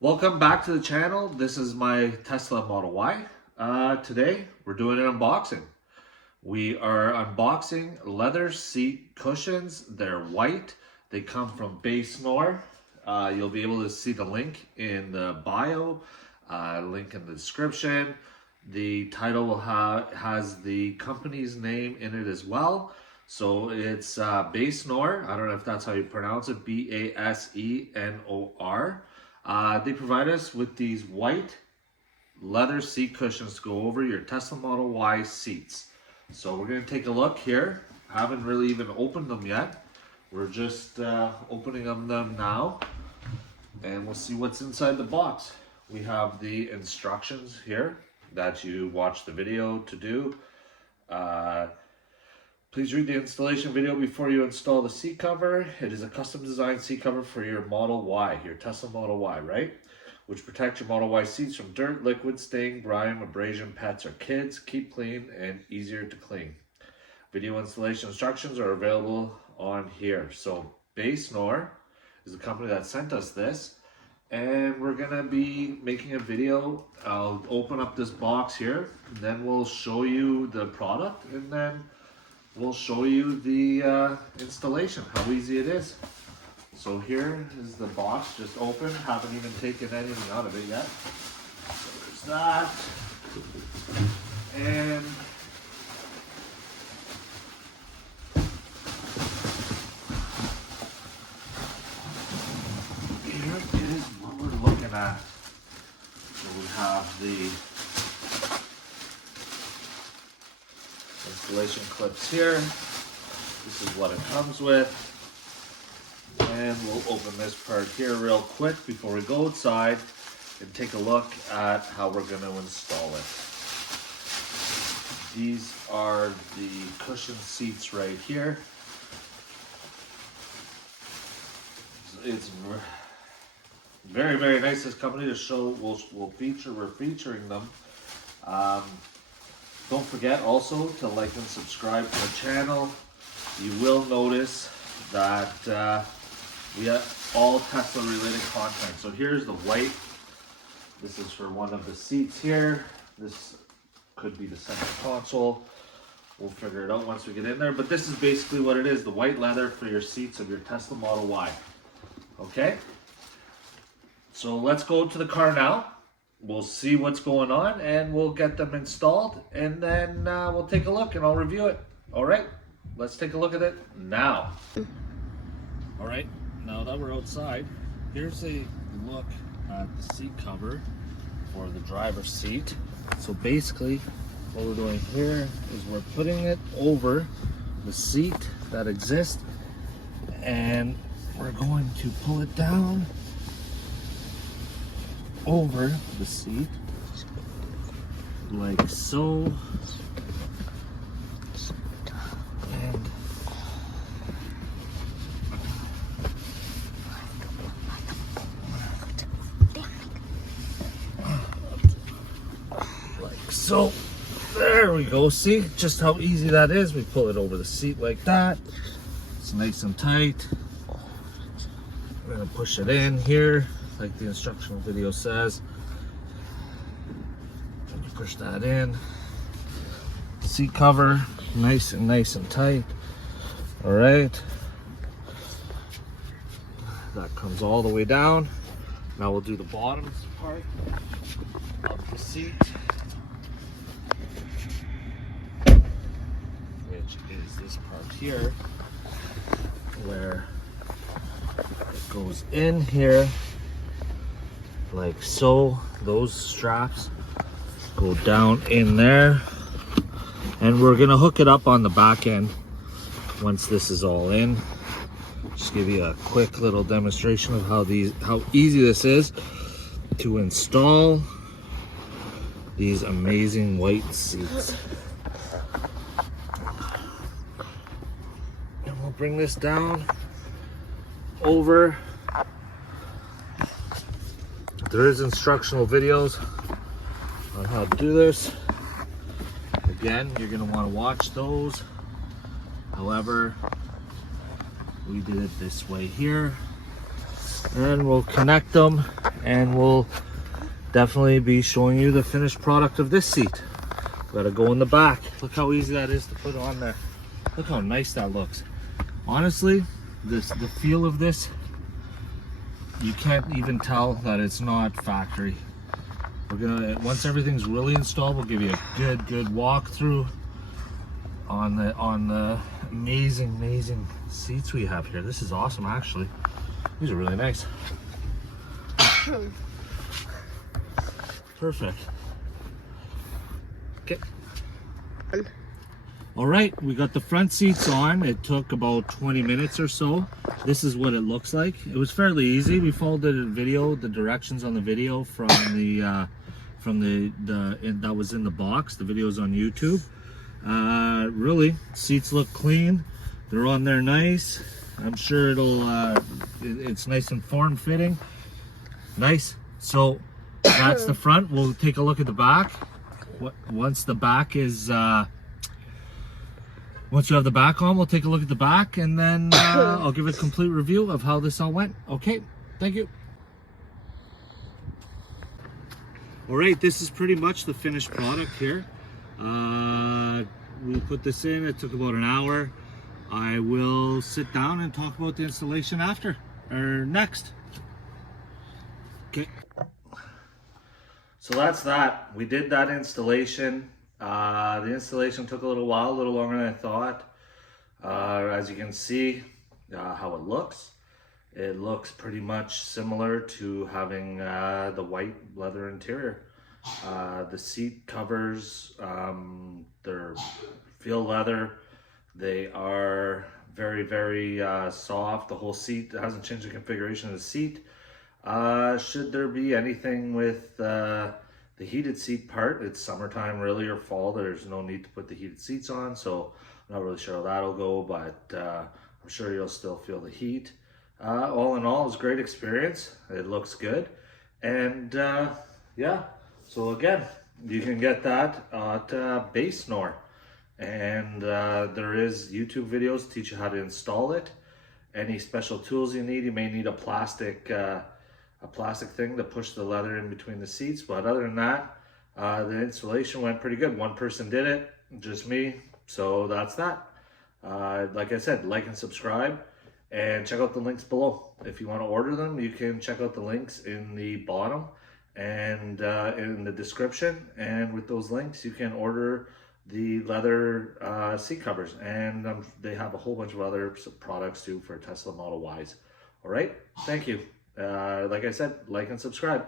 Welcome back to the channel. This is my Tesla Model Y. Today we're doing an unboxing. We are unboxing leather seat cushions. They're white. They come from BASENOR. You'll be able to see the link in the bio, link in the description. The title has the company's name in it as well. So it's BASENOR. I don't know if that's how you pronounce it. BASENOR. They provide us with these white leather seat cushions to go over your Tesla Model Y seats. So we're going to take a look here. Haven't really even opened them yet. We're just opening them now, and we'll see what's inside the box. We have the instructions here that you watch the video to do. Please read the installation video before you install the seat cover. It is a custom designed seat cover for your Model Y, your Tesla Model Y, right? Which protects your Model Y seats from dirt, liquid, stain, grime, abrasion, pets, or kids. Keep clean and easier to clean. Video installation instructions are available on here. So BASENOR is the company that sent us this, and we're gonna be making a video. I'll open up this box here, and then we'll show you the product, and then we'll show you the installation, how easy it is. So here is the box, just open. Haven't even taken anything out of it yet. So there's that. And here is what we're looking at. So we have the installation clips here. This is what it comes with. And we'll open this part here real quick before we go outside and take a look at how we're going to install it. These are the cushion seats right here. It's very, very nice, this company, to show. We're featuring them. Don't forget also to like and subscribe to the channel. You will notice that we have all Tesla related content. So here's the white. This is for one of the seats here. This could be the center console. We'll figure it out once we get in there. But this is basically what it is, the white leather for your seats of your Tesla Model Y. Okay? So let's go to the car now. We'll see what's going on, and we'll get them installed, and then we'll take a look and I'll review it. All right, let's take a look at it now. All right, now that we're outside, here's a look at the seat cover for the driver's seat. So basically what we're doing here is we're putting it over the seat that exists, and we're going to pull it down over the seat like so, and like so. There we go. See just how easy that is. We pull it over the seat like that. It's nice and tight. We're gonna push it in here like the instructional video says. And you push that in. Seat cover, nice and tight. All right. That comes all the way down. Now we'll do the bottom part of the seat, which is this part here, where it goes in here like so. Those straps go down in there, and we're gonna hook it up on the back end once this is all in. Just give you a quick little demonstration of how easy this is to install these amazing white seats. And we'll bring this down over. There is instructional videos on how to do this. Again, you're going to want to watch those. However, we did it this way here. And we'll connect them and we'll definitely be showing you the finished product of this seat. Gotta go in the back. Look how easy that is to put on there. Look how nice that looks. Honestly, the feel of this, you can't even tell that it's not factory. We're gonna, once everything's really installed, we'll give you a good walkthrough on the amazing seats we have here. This is awesome, actually. These are really nice. Perfect. Okay. All right, we got the front seats on. It took about 20 minutes or so. This is what it looks like. It was fairly easy. We followed the video, the directions on the video from the that was in the box. The video's on YouTube. Really, seats look clean. They're on there nice. I'm sure it's nice and form-fitting. Nice. So that's the front. We'll take a look at the back. Once the back is once you have the back on, we'll take a look at the back, and then I'll give a complete review of how this all went. Okay, thank you. All right, this is pretty much the finished product here. We put this in, it took about an hour. I will sit down and talk about the installation after, or next. Okay. So that's that. We did that installation. The installation took a little while, a little longer than I thought. As you can see how it looks pretty much similar to having the white leather interior. The seat covers, they're feel leather. They are very soft. The whole seat hasn't changed the configuration of the seat. Should there be anything with the heated seat part, it's summertime really, or fall, there's no need to put the heated seats on, so I'm not really sure how that'll go, but I'm sure you'll still feel the heat. All in all, it's a great experience. It looks good, and yeah, so again, you can get that at BASENOR, and there is YouTube videos to teach you how to install it. Any special tools you need, you may need a plastic thing to push the leather in between the seats, but other than that, the installation went pretty good. One person did it, just me, so that's that. Like I said, like and subscribe, and check out the links below. If you want to order them, you can check out the links in the bottom and in the description, and with those links you can order the leather seat covers, and they have a whole bunch of other products too for Tesla Model Ys. All right, thank you. Like I said, like and subscribe.